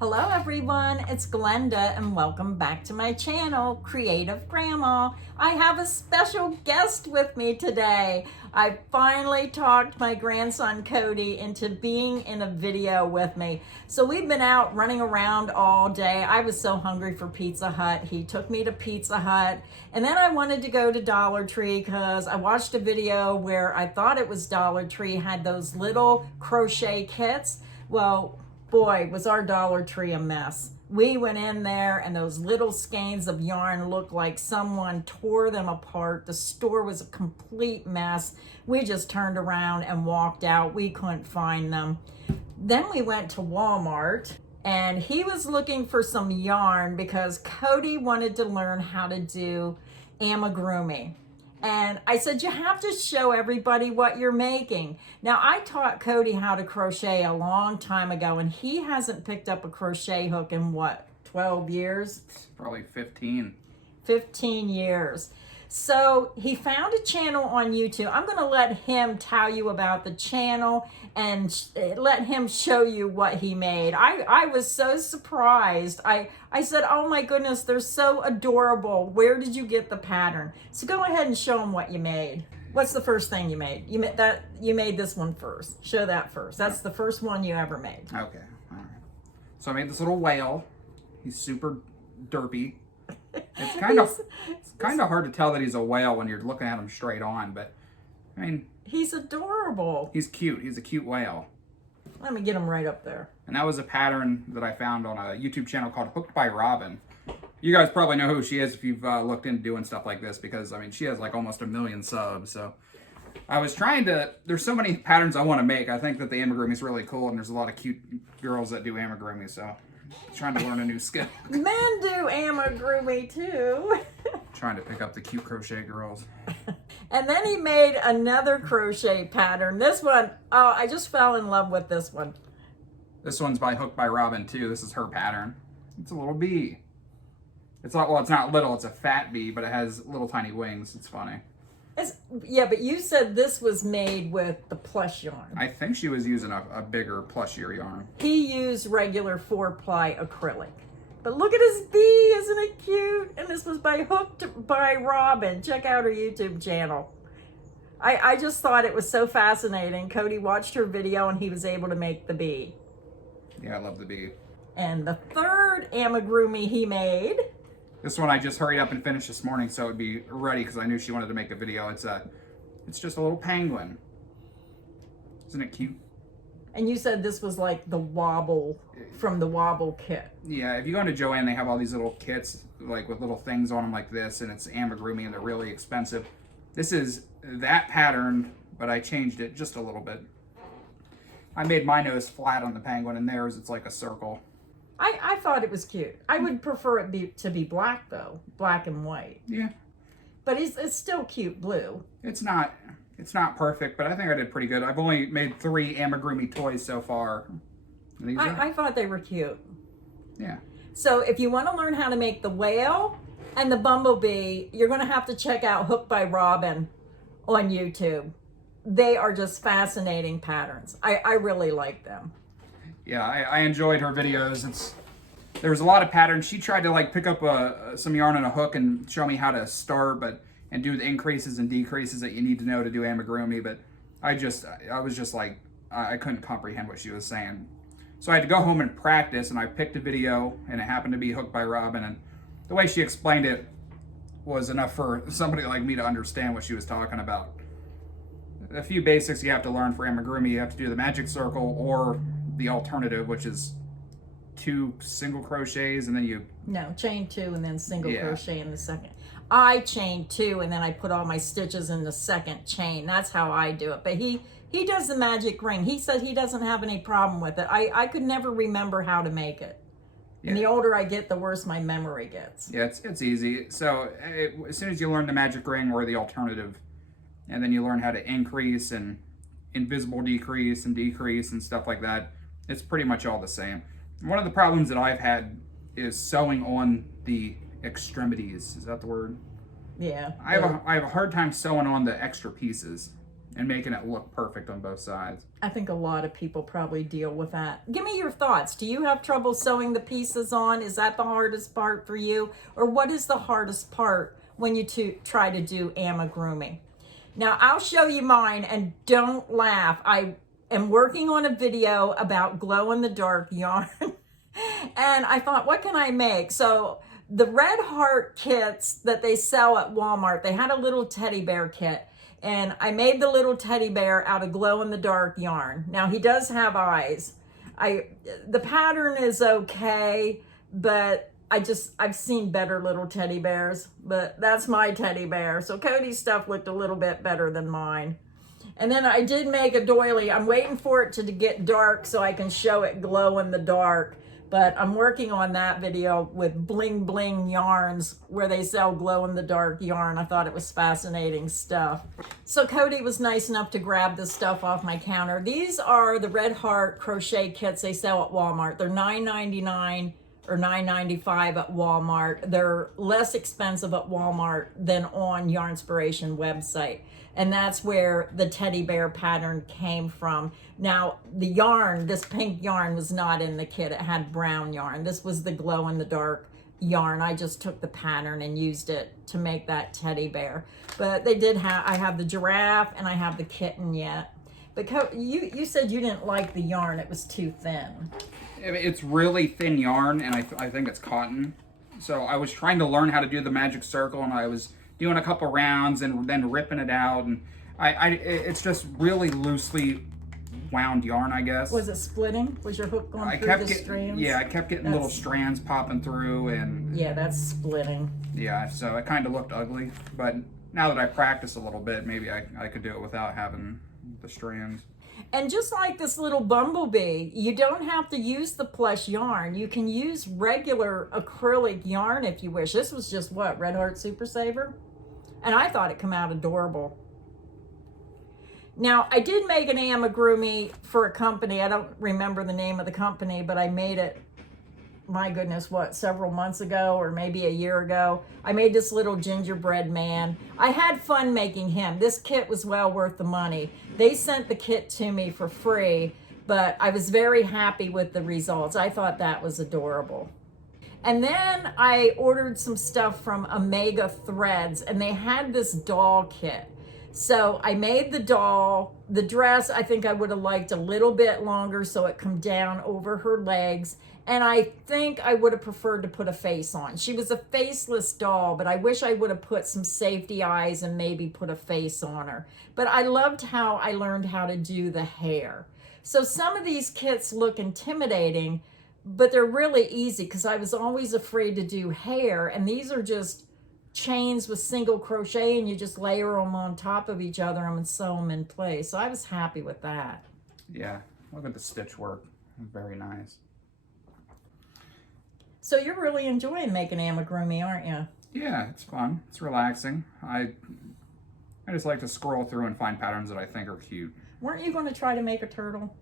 Hello everyone, it's Glenda and welcome back to my channel, Creative Grandma. I have a special guest with me today. I finally talked my grandson Cody into being in a video with me. So we've been out running around all day. I was so hungry for Pizza Hut. He took me to Pizza Hut and then I wanted to go to Dollar Tree because I watched a video where I thought it was Dollar Tree had those little crochet kits. Well, boy, was our Dollar Tree a mess. We went in there and those little skeins of yarn looked like someone tore them apart. The store was a complete mess. We just turned around and walked out. We couldn't find them. Then we went to Walmart and he was looking for some yarn because Cody wanted to learn how to do amigurumi. And I said, you have to show everybody what you're making. Now, I taught Cody how to crochet a long time ago, and he hasn't picked up a crochet hook in what, 12 years? Probably 15. 15 years. So he found a channel on YouTube. I'm going to let him tell you about the channel and let him show you what he made. I was so surprised. I said, oh my goodness, they're so adorable. Where did you get the pattern? So go ahead and show him what you made. What's the first thing you made? You made this one first. Show that first. That's the first one you ever made. Okay, all right. So I made this little whale. He's super derpy. It's kind of hard to tell that he's a whale when you're looking at him straight on, but I mean, he's adorable. He's cute. He's a cute whale. Let me get him right up there. And that was a pattern that I found on a YouTube channel called Hooked by Robin. You guys probably know who she is if you've looked into doing stuff like this, because I mean, she has like almost 1 million subs. So I was trying to, there's so many patterns I want to make. I think that the amigurumi is really cool, and there's a lot of cute girls that do amigurumi, so trying to learn a new skill. Men do amigurumi too. Trying to pick up the cute crochet girls. And then he made another crochet pattern. This one, oh, I just fell in love with this one. This one's by Hooked by Robin too. This is her pattern. It's a little bee. It's not, well, it's not little, it's a fat bee, but it has little tiny wings. It's funny. Yeah, but you said this was made with the plush yarn. I think she was using a bigger, plushier yarn. He used regular 4-ply acrylic. But look at his bee, isn't it cute? And this was by Hooked by Robin. Check out her YouTube channel. I just thought it was so fascinating. Cody watched her video and he was able to make the bee. Yeah, I love the bee. And the third amigurumi he made. This one I just hurried up and finished this morning so it would be ready because I knew she wanted to make a video. It's just a little penguin. Isn't it cute? And you said this was like the wobble from the wobble kit. Yeah, if you go into Joann, they have all these little kits like with little things on them like this, and it's amigurumi and they're really expensive. This is that pattern, but I changed it just a little bit. I made my nose flat on the penguin, and theirs it's like a circle. I thought it was cute. I would prefer it to be black though, black and white. Yeah. But it's still cute blue. It's not perfect, but I think I did pretty good. I've only made 3 amigurumi toys so far. I thought they were cute. Yeah. So if you want to learn how to make the whale and the bumblebee, you're going to have to check out Hooked by Robin on YouTube. They are just fascinating patterns. I really like them. Yeah, I enjoyed her videos. There was a lot of patterns. She tried to like pick up some yarn on a hook and show me how to start, and do the increases and decreases that you need to know to do amigurumi. But I was just like, I couldn't comprehend what she was saying. So I had to go home and practice, and I picked a video, and it happened to be Hooked by Robin, and the way she explained it was enough for somebody like me to understand what she was talking about. A few basics you have to learn for amigurumi. You have to do the magic circle or the alternative, which is 2 single crochets and then you... No, chain 2 and then single crochet in the second. I chain 2 and then I put all my stitches in the second chain. That's how I do it. But he does the magic ring. He said he doesn't have any problem with it. I could never remember how to make it. Yeah. And the older I get, the worse my memory gets. Yeah, it's easy. So as soon as you learn the magic ring or the alternative, and then you learn how to increase and invisible decrease and stuff like that, it's pretty much all the same. One of the problems that I've had is sewing on the extremities. Is that the word? Yeah. I have a hard time sewing on the extra pieces. and making it look perfect on both sides. I think a lot of people probably deal with that. Give me your thoughts. Do you have trouble sewing the pieces on? Is that the hardest part for you? Or what is the hardest part when you try to do amigurumi? Now, I'll show you mine, and don't laugh. I am working on a video about glow-in-the-dark yarn. And I thought, what can I make? So the Red Heart kits that they sell at Walmart, they had a little teddy bear kit. And I made the little teddy bear out of glow-in-the-dark yarn. Now, he does have eyes. The pattern is okay, but I've seen better little teddy bears, but that's my teddy bear. So Cody's stuff looked a little bit better than mine. And then I did make a doily. I'm waiting for it to get dark so I can show it glow in the dark. But I'm working on that video with Bling Bling Yarns, where they sell glow-in-the-dark yarn. I thought it was fascinating stuff. So Cody was nice enough to grab this stuff off my counter. These are the Red Heart crochet kits they sell at Walmart. They're $9.99 or $9.95 at Walmart. They're less expensive at Walmart than on Yarnspiration website. And that's where the teddy bear pattern came from. Now, the yarn, this pink yarn was not in the kit. It had brown yarn. This was the glow-in-the-dark yarn. I just took the pattern and used it to make that teddy bear. But they did have, I have the giraffe and I have the kitten yet. But you said you didn't like the yarn. It was too thin. It's really thin yarn, and I think it's cotton. So I was trying to learn how to do the magic circle, and I was doing a couple rounds and then ripping it out, and it's just really loosely wound yarn, I guess. Was it splitting? Was your hook going through the strands? Yeah, I kept getting little strands popping through, and yeah, that's splitting. Yeah, so it kind of looked ugly, but now that I practice a little bit, maybe I could do it without having the strands. And just like this little bumblebee, you don't have to use the plush yarn. You can use regular acrylic yarn if you wish. This was just what, Red Heart Super Saver? And I thought it came out adorable. Now, I did make an amigurumi for a company. I don't remember the name of the company, but I made it, my goodness, what, several months ago or maybe a year ago. I made this little gingerbread man. I had fun making him. This kit was well worth the money. They sent the kit to me for free, but I was very happy with the results. I thought that was adorable. And then I ordered some stuff from Omega Threads, and they had this doll kit. So I made the doll. The dress, I think I would have liked a little bit longer so it come down over her legs. And I think I would have preferred to put a face on. She was a faceless doll, but I wish I would have put some safety eyes and maybe put a face on her. But I loved how I learned how to do the hair. So some of these kits look intimidating, but they're really easy because I was always afraid to do hair. And these are just chains with single crochet, and you just layer them on top of each other and sew them in place. So I was happy with that. Yeah, look at the stitch work. Very nice. So you're really enjoying making amigurumi, aren't you? Yeah, it's fun. It's relaxing. I just like to scroll through and find patterns that I think are cute. Weren't you going to try to make a turtle?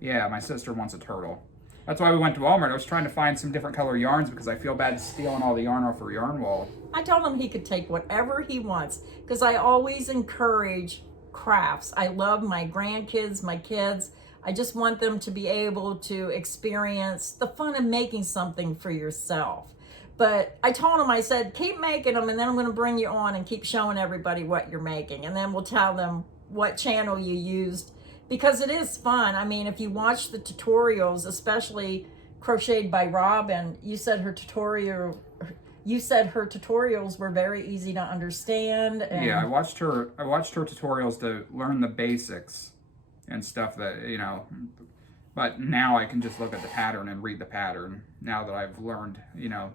Yeah, my sister wants a turtle. That's why we went to Walmart. I was trying to find some different color yarns because I feel bad stealing all the yarn off her yarn wall. I told him he could take whatever he wants because I always encourage crafts. I love my grandkids, my kids. I just want them to be able to experience the fun of making something for yourself. But I told him, I said, keep making them, and then I'm going to bring you on and keep showing everybody what you're making. And then we'll tell them what channel you used, because it is fun. I mean, if you watch the tutorials, especially Crocheted by Robin, you said her tutorials were very easy to understand. And yeah, I watched her tutorials to learn the basics and stuff that, you know, but now I can just look at the pattern and read the pattern now that I've learned, you know,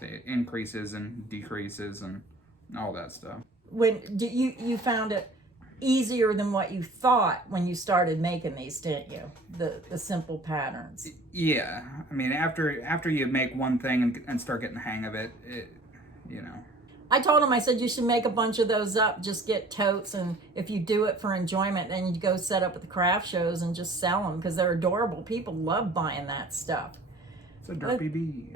the increases and decreases and all that stuff. When you found it easier than what you thought when you started making these, didn't you? The simple patterns. Yeah, I mean, after you make one thing and start getting the hang of it, you know. I told him, I said, you should make a bunch of those up, just get totes, and if you do it for enjoyment, then you go set up at the craft shows and just sell them, because they're adorable. People love buying that stuff. It's a derpy bee.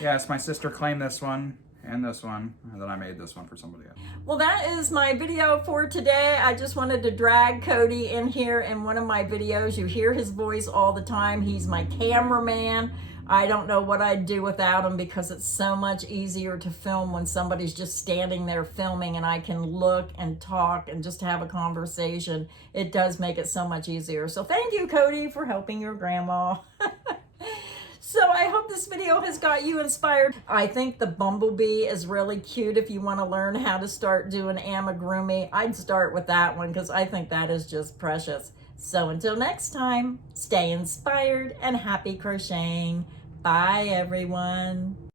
Yes, my sister claimed this one. and this one, and then I made this one for somebody else. Well, that is my video for today. I just wanted to drag Cody in here in one of my videos. You hear his voice all the time. He's my cameraman. I don't know what I'd do without him because it's so much easier to film when somebody's just standing there filming and I can look and talk and just have a conversation. It does make it so much easier. So thank you, Cody, for helping your grandma. So I hope this video has got you inspired. I think the bumblebee is really cute if you want to learn how to start doing amigurumi. I'd start with that one because I think that is just precious. So until next time, stay inspired and happy crocheting. Bye, everyone.